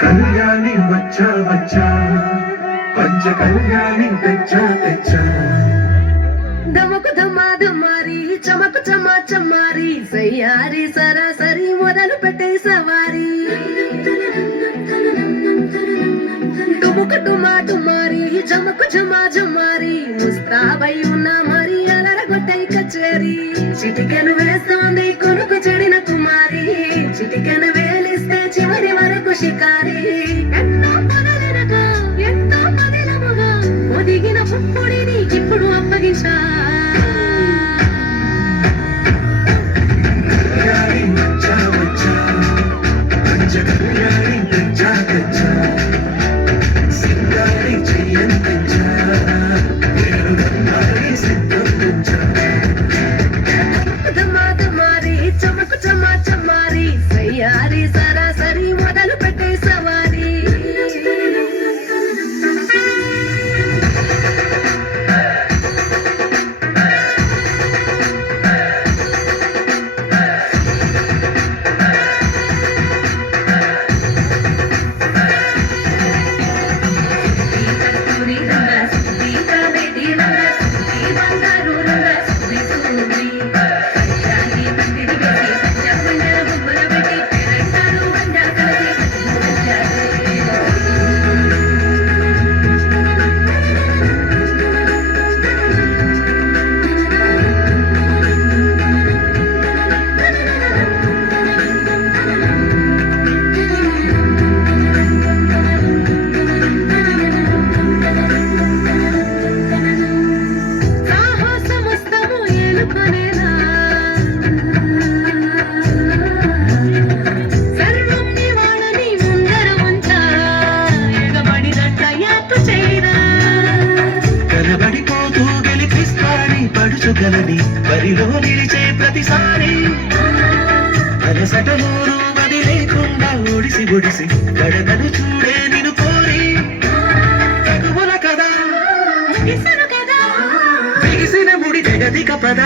కళ్యాణి వచ్చా వచ్చా పంచ కళ్యాణి తెచ్చా తెచ్చా దమకు ధమా ధమారి చమకు చమా చమారి సయ్యారి సరాసరి మొదలు పెట్టే సవారి డుముకు డుమా డుమారి చమకు జమా జమారి ముస్తాబై ఉన్న మరి అలరగొట్టై కచేరి చిటికెను వేస్తోంది కొనుకు చెడిన కుమారి చిటికెను వేలిస్తే చివరి వరకు షికారి ఎన్నో పగలనగా ఎంతో పదిలముగా ఒదిగిన పుప్పుడిని ఇప్పుడు అప్పగించా కళ్యాణి వచ్చా వచ్చా పంచ కళ్యాణి తెచ్చా తెచ్చా సింగారి చెయ్యని తెచ్చా నేను గంగారి సిద్ధం తెచ్చా ధమాధమారి చమకు చమా చమారి సయ్యారి సరాసరి మొదలు పెట్టే సవారి సాహసమస్తము ఏలుకొనేలా సర్వం నివాళని ముందర ఉంచా ఎగబడినట్ల యాత్ర చేయరా కనబడిపోతూ గెలిపిస్తాని పడుచుగలని బరిలో నిలిచే ప్రతిసారి అలసటలోనూ మది లేకుండా ఒడిసి ఒడిసి గడగను చూడే నిన్ను కోరి తగువుల కదా ముగిసను కదా బిగిసిన ముడి జగదిక పద